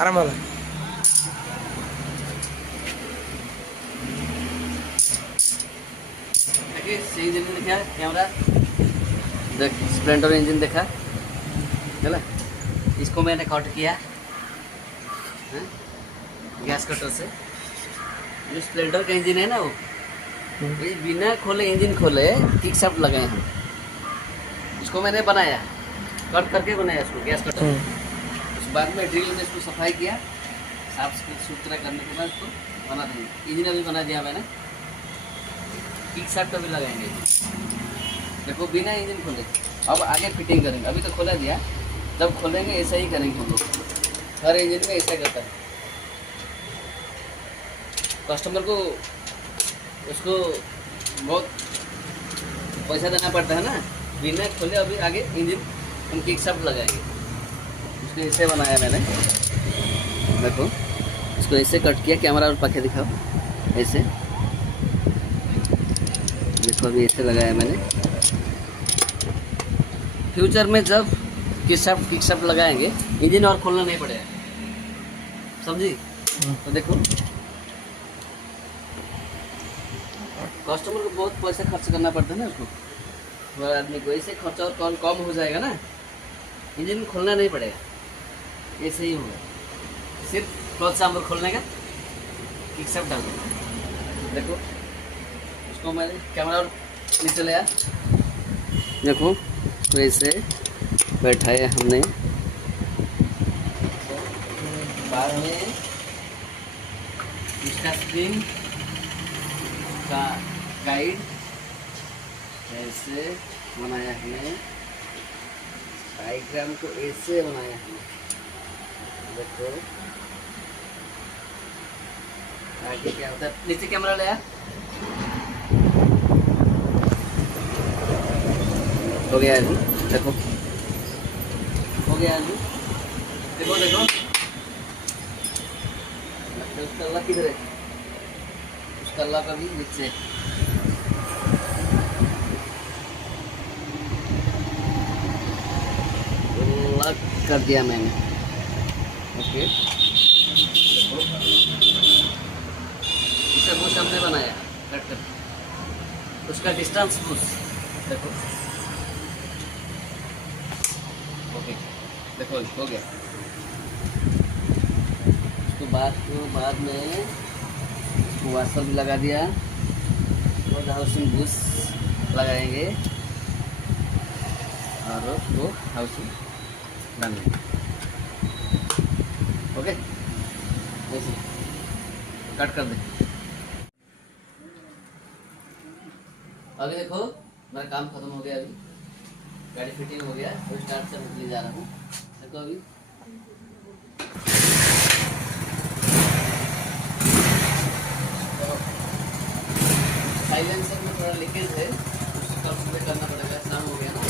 आराम वाला। देखिए सही इंजन देखा कैमरा, देख स्प्लेंडर इंजन देखा चला। इसको मैंने कट किया गैस कटर से। जो स्प्लेंडर का इंजन है ना वो ये बिना खोले इंजन खोले किक शाफ्ट लगाए हम। इसको मैंने बनाया, कट करके बनाया इसको गैस कटर। उस बाद में ड्रिल में इसको सफाई किया, साफ सुथरा करने के बाद इसको बना देंगे। इंजन अभी बना दिया मैंने, किक शाफ्ट अभी लगाएंगे। देखो बिना इंजन खोले अब आगे फिटिंग करेंगे। अभी तो खोला दिया, जब खोलेंगे ऐसा ही करेंगे हम लोग। हर इंजन में ऐसा करता है। कस्टमर को उसको बहुत पैसा देना पड़ता है ना, बिना खोले अभी आगे इंजन हम किक शाफ्ट लगाएंगे। इसको ऐसे बनाया मैंने, देखो इसको ऐसे कट किया। कैमरा और पखे दिखाओ, ऐसे देखो अभी ऐसे लगाया मैंने। फ्यूचर में जब किक शाफ्ट लगाएंगे इंजन और खोलना नहीं पड़ेगा, समझी। तो देखो कस्टमर को बहुत पैसा खर्च करना पड़ता है ना, उसको हर आदमी को। ऐसे खर्चा और कम हो जाएगा ना, इंजन खोलना नहीं पड़ेगा। ऐसे ही होगा, सिर्फ क्लच चाम्बर खोलने का, किक शाफ्ट डालने। देखो उसको मैंने कैमरा और नीचे लिया, देखो तो ऐसे बैठाया हमने। बाद में इसका स्क्रीन का गाइड ऐसे बनाया हमने, डायग्राम को ऐसे बनाया हमने। देखो आगे क्या होता है। नीचे कैमरा लिया, हो गया है। देखो हो गया है। देखो देखो उसका अल्लाह किधर है, उसका अल्लाह का भी नीचे। लॉक कर दिया मैंने, ओके। देखो इसका बुश हमने बनाया कट कर, उसका डिस्टेंस बुश देखो, ओके। देखो हो गया। उसके बाद में वाशर भी लगा दिया और हाउसिंग बुश लगाएंगे और उसको हाउसिंग डालेंगे, ओके। ऐसे कट कर दे। अभी देखो मेरा काम खत्म हो गया, अभी गाड़ी फिटिंग हो गया, तो स्टार्ट से ले जा रहा हूँ। देखो अभी साइलेंसर में थोड़ा लीकेज है, उसको कंप्लीट करना पड़ेगा। शाम हो गया ना,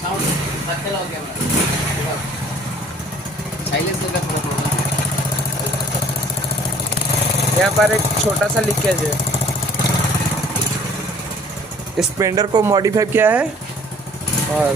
साउंड रखेला हो गया। साइलेंसर का थोड़ा प्रॉब्लम है। यहाँ पर एक छोटा सा लीकेज है। स्प्लेंडर को मॉडिफाई किया है और